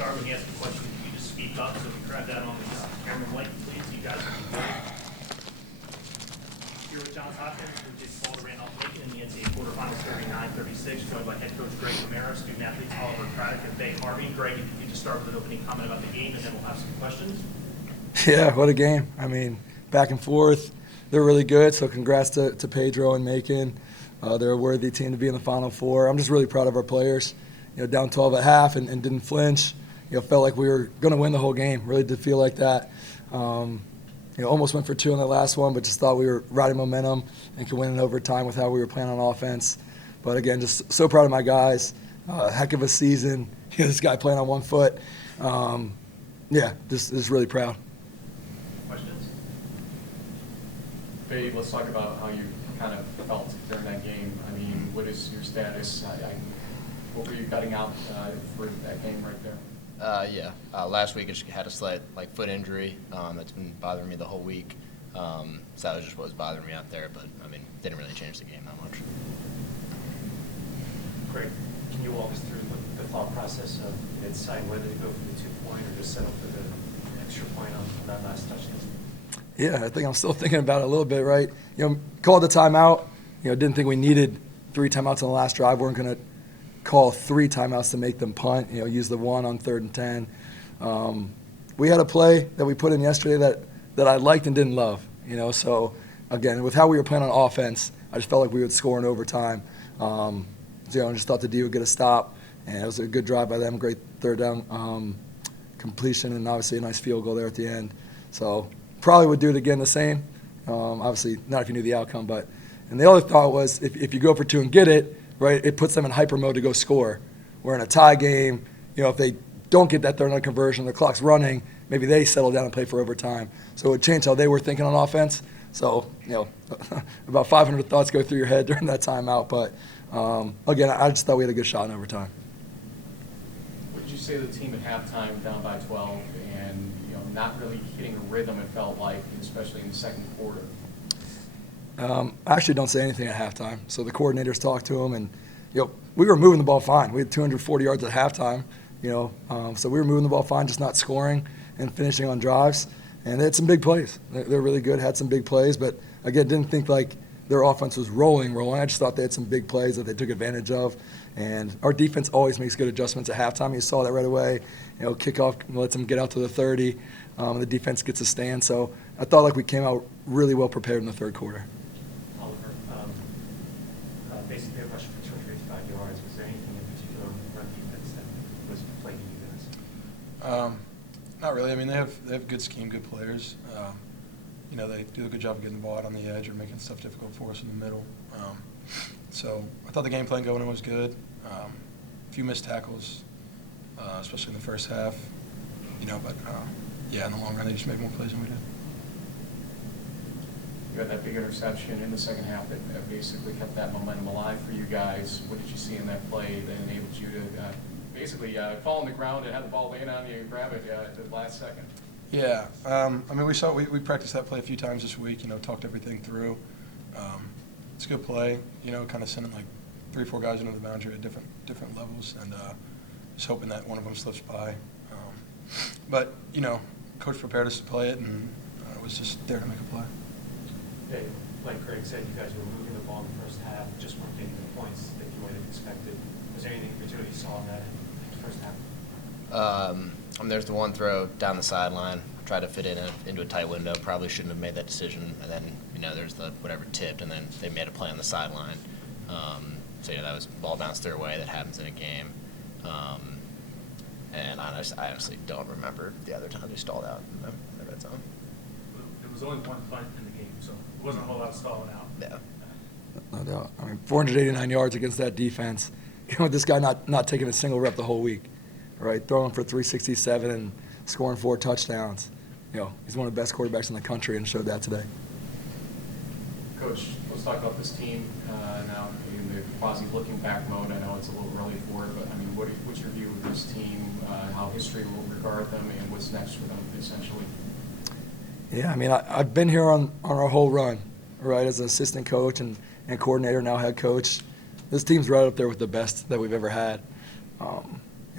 start when he asks a question, you just speak up so we grab that on the camera mic, please. You guys will be good. Here with Johns Hopkins, we just called Randolph-Macon in the NCAA Quarterfinals 39-36, joined by head coach Greg Romero, student athletes Oliver Craddock and Bay Harvey. Greg, if you could just start with an opening comment about the game, and then we'll have some questions. Yeah, what a game. I mean, back and forth. They're really good, so congrats to Pedro and Macon. They're a worthy team to be in the Final Four. I'm just really proud of our players. Down 12 at half and didn't flinch. Felt like we were going to win the whole game. Really did feel like that. Almost went for 2 on the last one, but just thought we were riding momentum and could win in overtime with how we were playing on offense. But again, just so proud of my guys. Heck of a season. This guy playing on 1 foot. Just really proud. Questions? Babe, let's talk about how you kind of felt during that game. I mean, what is your status? What were you cutting out for that game right there? Last week I just had a slight foot injury that's been bothering me the whole week. So that was just what was bothering me out there, but I mean, didn't really change the game that much. Great. Can you walk us through the thought process of deciding whether to go for the 2-point or just settle for the extra point on that last touchdown? Yeah, I think I'm still thinking about it a little bit, right? Called the timeout. Didn't think we needed 3 timeouts on the last drive. Weren't going to call 3 timeouts to make them punt. Use the 1 on 3rd and 10. We had a play that we put in yesterday that I liked and didn't love. So again, with how we were playing on offense, I just felt like we would score in overtime. I just thought the D would get a stop, and it was a good drive by them. Great 3rd down completion, and obviously a nice field goal there at the end. So probably would do it again the same. Obviously not if you knew the outcome, but. And the other thought was if you go for 2 and get it, right, it puts them in hyper mode to go score. We're in a tie game. If they don't get that 3rd down conversion, the clock's running, maybe they settle down and play for overtime. So it would change how they were thinking on offense. So, about 500 thoughts go through your head during that timeout. But, again, I just thought we had a good shot in overtime. What did you say to the team at halftime down by 12 and, not really hitting a rhythm, it felt like, especially in the second quarter? I actually don't say anything at halftime. So the coordinators talked to them, and we were moving the ball fine. We had 240 yards at halftime. So we were moving the ball fine, just not scoring and finishing on drives. And they had some big plays. They're really good. Had some big plays, but again, didn't think like their offense was rolling. I just thought they had some big plays that they took advantage of. And our defense always makes good adjustments at halftime. You saw that right away. Kickoff lets them get out to the 30. The defense gets a stand. So I thought like we came out really well prepared in the 3rd quarter. Basically, a rush for 285 yards. Was there anything in particular on run defense that was plaguing you guys? Not really. I mean, they have good scheme, good players. They do a good job of getting the ball out on the edge or making stuff difficult for us in the middle. So I thought the game plan going in was good. A few missed tackles, especially in the first half. But in the long run, they just made more plays than we did. You had that big interception in the second half that basically kept that momentum alive for you guys. What did you see in that play that enabled you to basically fall on the ground and have the ball laying on you and grab it at the last second? Yeah. We practiced that play a few times this week, talked everything through. It's a good play, kind of sending 3 or 4 guys into the boundary at different levels, and just hoping that one of them slips by. But coach prepared us to play it, and I was just there to make a play. Hey, like Craig said, you guys were moving the ball in the first half, just weren't getting the points that you might have expected. Was there anything in particular you saw in that in the first half? There's the one throw down the sideline. Tried to fit into a tight window. Probably shouldn't have made that decision. And then, there's the whatever tipped, and then they made a play on the sideline. That was ball bounced their way. That happens in a game. And I honestly don't remember the other time we stalled out in the red zone. There was only 1 punt in the game, so it wasn't a whole lot of stalling out. Yeah. No doubt. 489 yards against that defense. This guy not taking a single rep the whole week, right? Throwing for 367 and scoring 4 touchdowns. He's one of the best quarterbacks in the country and showed that today. Coach, let's talk about this team now in the quasi-looking back mode. I know it's a little early for it, but what's your view of this team, how history will regard them, and what's next for them, essentially? Yeah, I've been here on our whole run, right, as an assistant coach and coordinator, now head coach. This team's right up there with the best that we've ever had.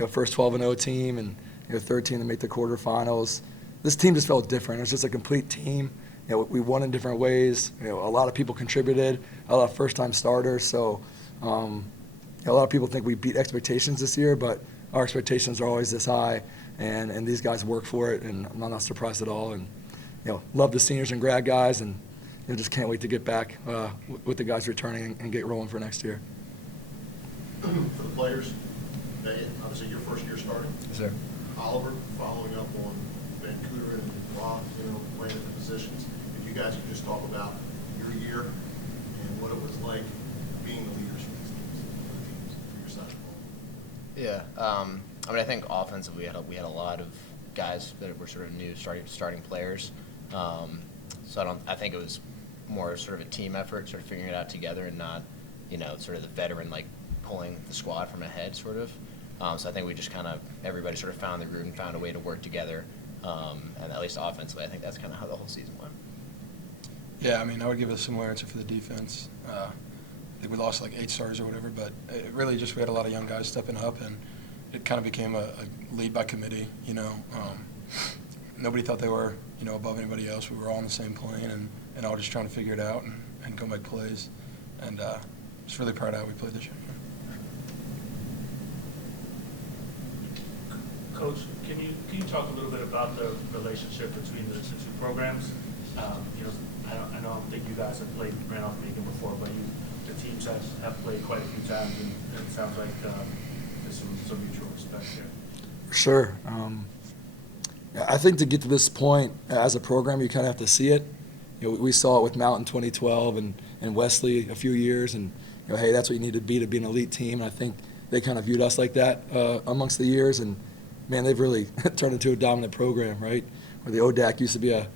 First 12-0 team, and third team to make the quarterfinals. This team just felt different. It was just a complete team. We won in different ways. A lot of people contributed, a lot of first-time starters. So a lot of people think we beat expectations this year, but our expectations are always this high, and these guys work for it, and I'm not surprised at all. And love the seniors and grad guys, and just can't wait to get back with the guys returning and get rolling for next year. For the players, obviously your first year starting. Yes, sir. Oliver, following up on Vancouver and Rock, playing at the positions. If you guys could just talk about your year and what it was like being the leaders for these teams, for your side of the ball. Yeah, I mean, I think offensively we had a lot of guys that were sort of new starting players. So I think it was more sort of a team effort, sort of figuring it out together, and not sort of the veteran pulling the squad from ahead sort of. So I think we just everybody sort of found the groove and found a way to work together. And at least offensively, I think that's kind of how the whole season went. Yeah, I mean, I would give a similar answer for the defense. I think we lost like 8 starters or whatever, but it really just we had a lot of young guys stepping up, and it kind of became a lead by committee. Nobody thought they were above anybody else. We were all on the same plane, and all just trying to figure it out and go make plays. And just really proud of how we played this year. Coach, can you talk a little bit about the relationship between the two programs? I don't think you guys have played Randolph-Macon before, but the teams have played quite a few times, and it sounds like there's some mutual respect here. For sure. I think to get to this point as a program, you kind of have to see it. We saw it with Mount in 2012 and Wesley a few years, and hey, that's what you need to be an elite team. And I think they kind of viewed us like that amongst the years, and man, they've really turned into a dominant program, right? Where the ODAC used to be a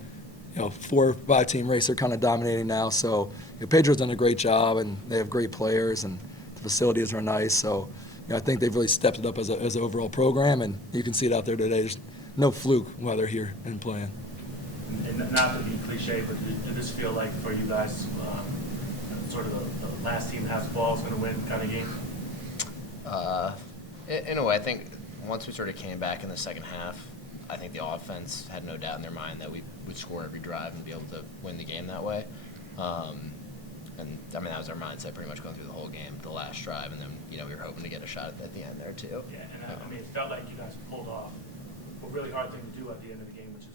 4 or 5 team race, they're kind of dominating now. So Pedro's done a great job, and they have great players, and the facilities are nice. So I think they've really stepped it up as an overall program, and you can see it out there today. There's no fluke while they're here and playing. And not to be cliche, but did this feel like for you guys sort of the last team that has the ball is going to win kind of game? In a way, I think once we sort of came back in the second half, I think the offense had no doubt in their mind that we would score every drive and be able to win the game that way. And I mean, that was our mindset pretty much going through the whole game, the last drive, and then we were hoping to get a shot at the end there too. Yeah, and I mean, it felt like you guys pulled off a really hard thing to do at the end of the game, which is